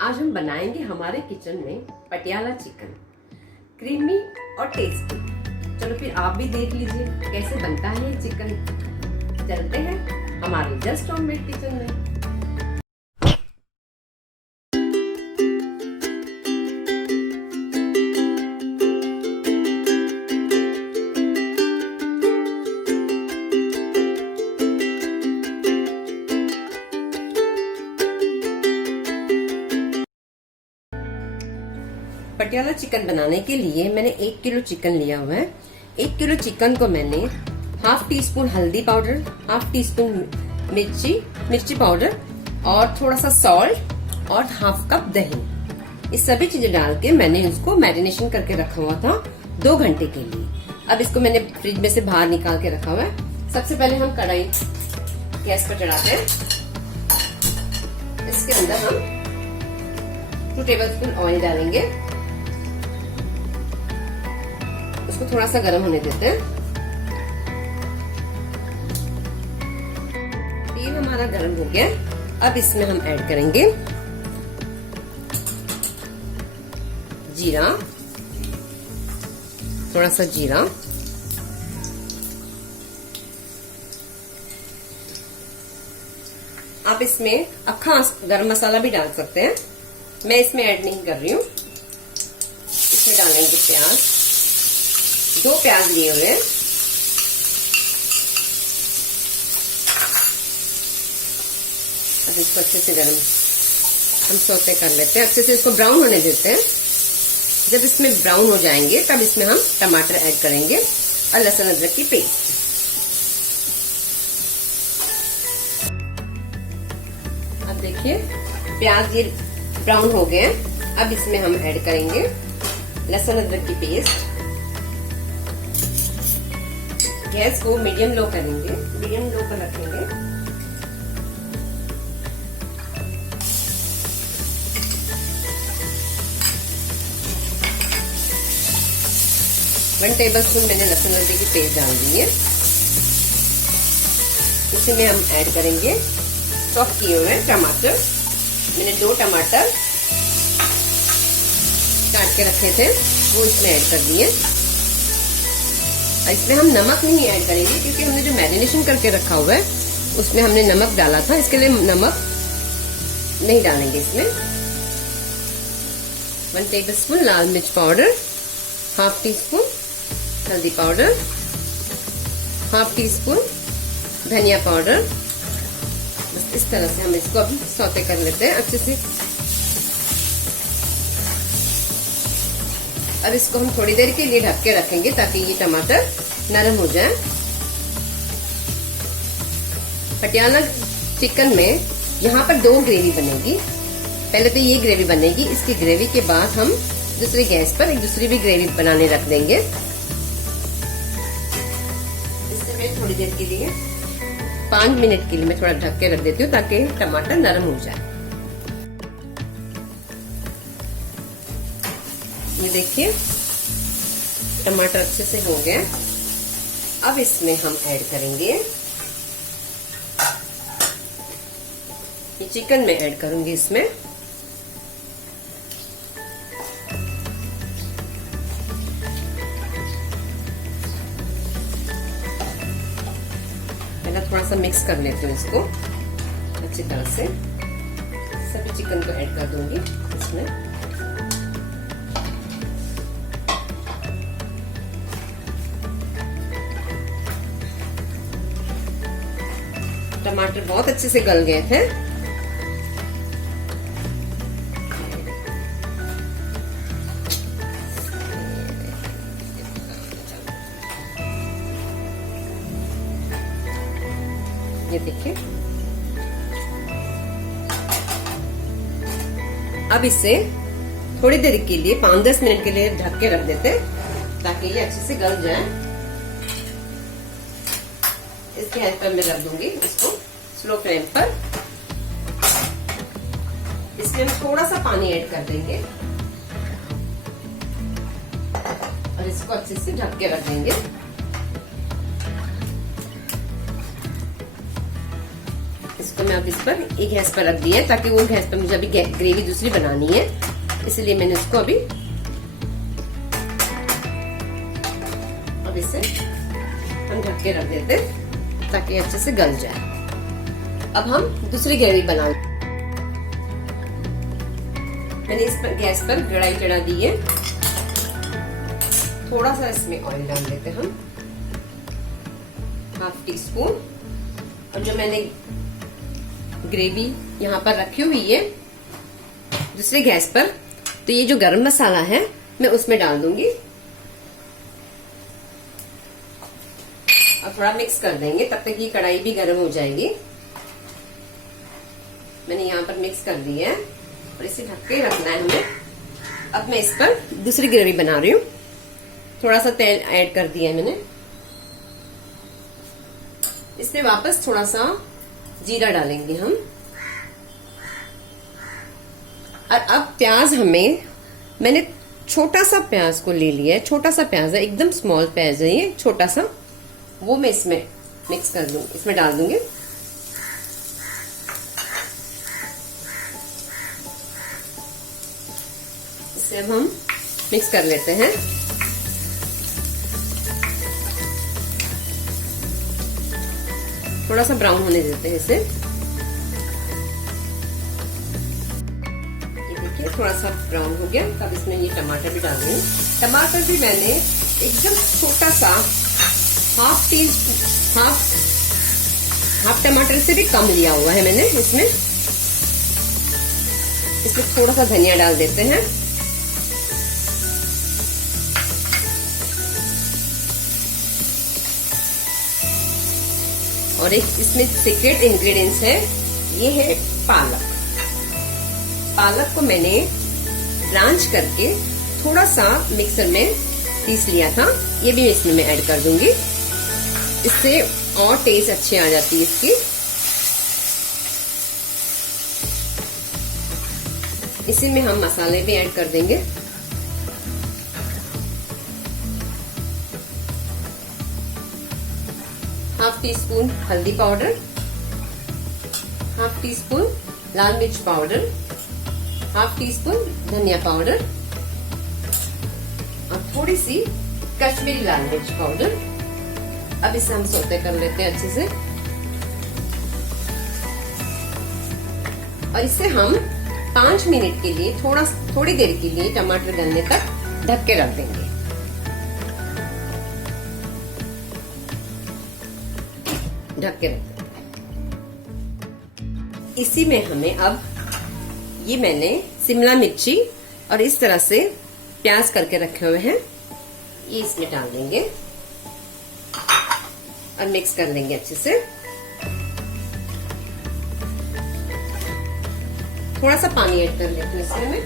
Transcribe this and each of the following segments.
आज हम बनाएंगे हमारे किचन में पटियाला चिकन, क्रीमी और टेस्टी। चलो फिर आप भी देख लीजिए कैसे बनता है ये चिकन। चलते हैं हमारे जस्ट होममेड किचन में। पटियाला चिकन बनाने के लिए मैंने 1 किलो चिकन लिया हुआ है। 1 किलो चिकन को मैंने हाफ टी स्पून हल्दी पाउडर, हाफ टी स्पून मिर्ची पाउडर और थोड़ा सा सॉल्ट और हाफ कप दही, इस सभी चीजें डाल के मैंने इसको मैरिनेशन करके रखा हुआ था 2 घंटे के लिए। अब इसको मैंने फ्रिज में से बाहर निकाल के रखा हुआ है। सबसे पहले हम कढ़ाई गैस पर चढ़ाते हैं। इसके अंदर हम 2 टेबलस्पून ऑयल डालेंगे। उसको थोड़ा सा गर्म होने देते हैं। तेल हमारा गर्म हो गया। अब इसमें हम ऐड करेंगे जीरा, थोड़ा सा जीरा, आप इसमें अक्खा गरम मसाला भी डाल सकते हैं, मैं इसमें ऐड नहीं कर रही हूं। इसमें डालेंगे प्याज, 2 प्याज लिए हुए। अब इसको अच्छे से गरम हम सौते कर लेते हैं, अच्छे से इसको ब्राउन होने देते हैं। जब इसमें ब्राउन हो जाएंगे तब इसमें हम टमाटर ऐड करेंगे और लहसुन अदरक की पेस्ट। अब देखिए प्याज ये ब्राउन हो गए। अब इसमें हम ऐड करेंगे लहसुन अदरक की पेस्ट। गैस को मीडियम लो करेंगे, मीडियम लो पर रखेंगे। वन टेबलस्पून मैंने लहसुन अदरक की पेस्ट डाल दी है। इसी में हम ऐड करेंगे चॉप किए हुए टमाटर। मैंने 2 टमाटर काट के रखे थे, वो इसमें ऐड कर दिए। इसमें हम नमक नहीं ऐड करेंगे क्योंकि हमने जो मैरिनेशन करके रखा हुआ है उसमें हमने नमक डाला था, इसके लिए नमक नहीं डालेंगे इसमें। 1 टेबलस्पून लाल मिर्च पाउडर, हाफ टी स्पून हल्दी पाउडर, हाफ टी स्पून धनिया पाउडर। बस इस तरह से हम इसको अभी सौते कर लेते हैं अच्छे से। अब इसको हम थोड़ी देर के लिए ढक के रखेंगे ताकि ये टमाटर नरम हो जाए। पटियाला चिकन में यहाँ पर 2 ग्रेवी बनेगी। पहले तो ये ग्रेवी बनेगी, इसकी ग्रेवी के बाद हम दूसरी गैस पर एक दूसरी भी ग्रेवी बनाने रख देंगे। इससे मैं थोड़ी देर के लिए 5 मिनट के लिए मैं थोड़ा ढक के रख देती हूँ ताकि टमाटर नरम हो जाए। ये देखिए टमाटर अच्छे से हो गए। अब इसमें हम ऐड करेंगे, ये चिकन में ऐड करूंगी इसमें। पहले थोड़ा सा मिक्स कर लेती हूँ इसको अच्छी तरह से। सभी चिकन को ऐड कर दूंगी इसमें। टमाटर बहुत अच्छे से गल गए थे। ये देखिए। अब इसे थोड़ी देर के लिए 5-10 मिनट के लिए ढक के रख देते हैं ताकि ये अच्छे से गल जाए। इसके गैस पर मैं रख दूंगी इसको स्लो फ्लेम पर। इसमें हम थोड़ा सा पानी ऐड कर देंगे और इसको अच्छे से ढक के रख देंगे। इसको मैं अब इस पर एक गैस पर रख दिया है, ताकि वो गैस पर मुझे अभी ग्रेवी दूसरी बनानी है, इसलिए मैंने इसको अभी अब इसे हम ढक के रख देते हैं ताकि अच्छे से गल जाए। अब हम दूसरी ग्रेवी बना, मैंने इस पर गैस पर कढ़ाई चढ़ा दी है, थोड़ा सा इसमें ऑयल डाल देते हैं हम, हाफ टी स्पून। और जो मैंने ग्रेवी यहाँ पर रखी हुई है दूसरे गैस पर, तो ये जो गरम मसाला है मैं उसमें डाल दूंगी और थोड़ा मिक्स कर देंगे, तब तक ये कढ़ाई भी गर्म हो जाएगी। मैंने यहाँ पर मिक्स कर दिया है और इसे ढक के रखना है हमें। अब मैं इस पर दूसरी ग्रेवी बना रही हूँ, थोड़ा सा तेल ऐड कर दिया है मैंने, इसमें वापस थोड़ा सा जीरा डालेंगे हम। और अब प्याज मैंने छोटा सा प्याज को ले लिया है, छोटा सा प्याज है, एकदम स्मॉल प्याज है ये, छोटा सा, वो मैं इसमें मिक्स कर दूंगी, इसमें डाल दूंगी। इसे अब हम मिक्स कर लेते हैं। थोड़ा सा ब्राउन होने देते हैं इसे। ये देखिए थोड़ा सा ब्राउन हो गया, तब इसमें ये टमाटर भी डाल देंगे। टमाटर भी मैंने एकदम छोटा सा हाफ टमाटर से भी कम लिया हुआ है मैंने। इसमें थोड़ा सा धनिया डाल देते हैं और एक इसमें सीक्रेट इंग्रेडिएंट्स है, ये है पालक। पालक को मैंने ब्लांच करके थोड़ा सा मिक्सर में पीस लिया था, ये भी इसमें मैं ऐड कर दूंगी, इससे और टेस्ट अच्छी आ जाती है इसकी। इसी में हम मसाले भी ऐड कर देंगे। हाफ टी स्पून हल्दी पाउडर, हाफ टी स्पून लाल मिर्च पाउडर, हाफ टी स्पून धनिया पाउडर और थोड़ी सी कश्मीरी लाल मिर्च पाउडर। अब इसे हम सौते कर लेते हैं अच्छे से और इसे हम 5 मिनट के लिए, थोड़ी देर के लिए टमाटर गलने तक ढक के रख देंगे। ढक के रख देंगे। इसी में हमें अब ये मैंने शिमला मिर्ची और इस तरह से प्याज करके रखे हुए हैं, ये इसमें डाल देंगे और मिक्स कर लेंगे अच्छे से। थोड़ा सा पानी ऐड कर लेती हूँ इसमें मैं।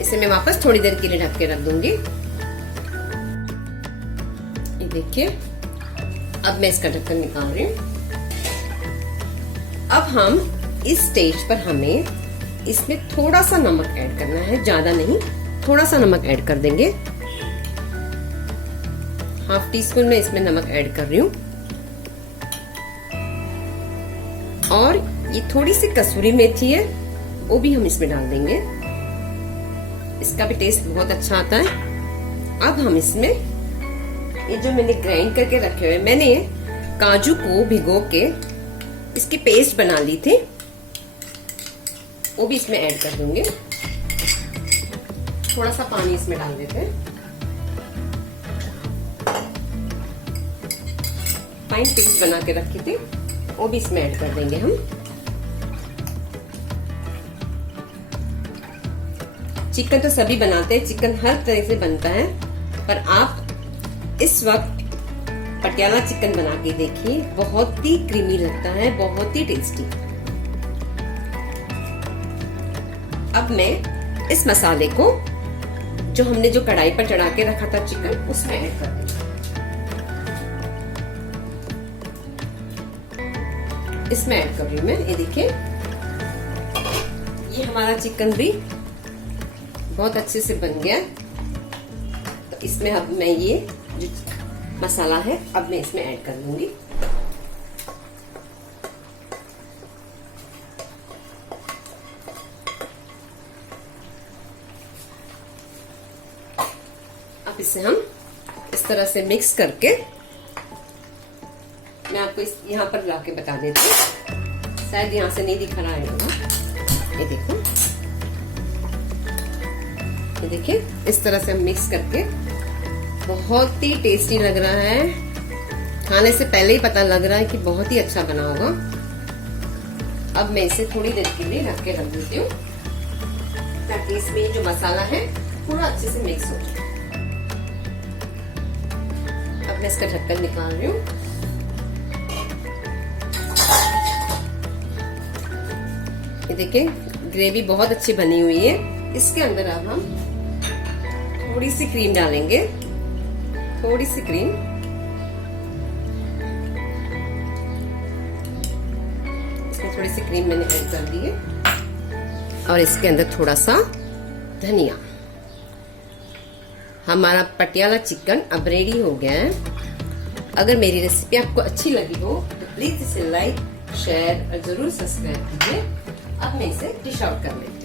इसे मैं वापस थोड़ी देर के लिए ढक के रख दूंगी। ये देखिए अब मैं इसका ढक्कन निकाल रही हूँ। अब हम इस स्टेज पर हमें इसमें थोड़ा सा नमक ऐड करना है, ज्यादा नहीं, थोड़ा सा नमक ऐड कर देंगे। हाफ टी स्पून में इसमें नमक ऐड कर रही हूँ और ये थोड़ी सी कसूरी मेथी है, वो भी हम इसमें डाल देंगे, इसका भी टेस्ट बहुत अच्छा आता है। अब हम इसमें ये जो मैंने ग्राइंड करके रखे हुए, मैंने काजू को भिगो के इसकी पेस्ट बना ली थी, वो भी इसमें ऐड कर दूंगे। थोड़ा सा पानी इसमें डाल देते हैं। फाइन पेस्ट बना के रखी थी, वो भी इसमें ऐड कर देंगे हम। चिकन तो सभी बनाते हैं, चिकन हर तरह से बनता है, पर आप इस वक्त पटियाला चिकन बना के देखिए, बहुत ही क्रीमी लगता है, बहुत ही टेस्टी। अब मैं इस मसाले को जो हमने जो कढ़ाई पर चढ़ा के रखा था चिकन, उसमें ऐड कर दूंगी। इसमें ऐड कर रही हूँ मैं। ये देखिए ये हमारा चिकन भी बहुत अच्छे से बन गया। तो इसमें अब मैं ये जो मसाला है, अब मैं इसमें ऐड कर लूंगी। अब इसे हम इस तरह से मिक्स करके, मैं आपको यहाँ पर लाके बता देती हूँ, शायद यहाँ से नहीं दिख रहा है ना, ये देखो, ये देखिए इस तरह से हम मिक्स करके, बहुत ही टेस्टी लग रहा है। खाने से पहले ही पता लग रहा है कि बहुत ही अच्छा बना होगा। अब मैं इसे थोड़ी देर के लिए ढक के रख देती हूँ ताकि इसमें जो मसाला है पूरा अच्छे से मिक्स हो जाए। अब मैं इसका ढक्कन निकाल रही हूँ। ये देखिए ग्रेवी बहुत अच्छी बनी हुई है। इसके अंदर अब हम थोड़ी सी क्रीम डालेंगे, थोड़ी सी क्रीम। इसमें थोड़ी सी क्रीम मैंने ऐड कर दी है और इसके अंदर थोड़ा सा धनिया। हमारा पटियाला चिकन अब रेडी हो गया है। अगर मेरी रेसिपी आपको अच्छी लगी हो तो प्लीज इसे लाइक, शेयर और जरूर सब्सक्राइब कीजिए। अब मैं इसे डिश आउट कर लेती हूँ।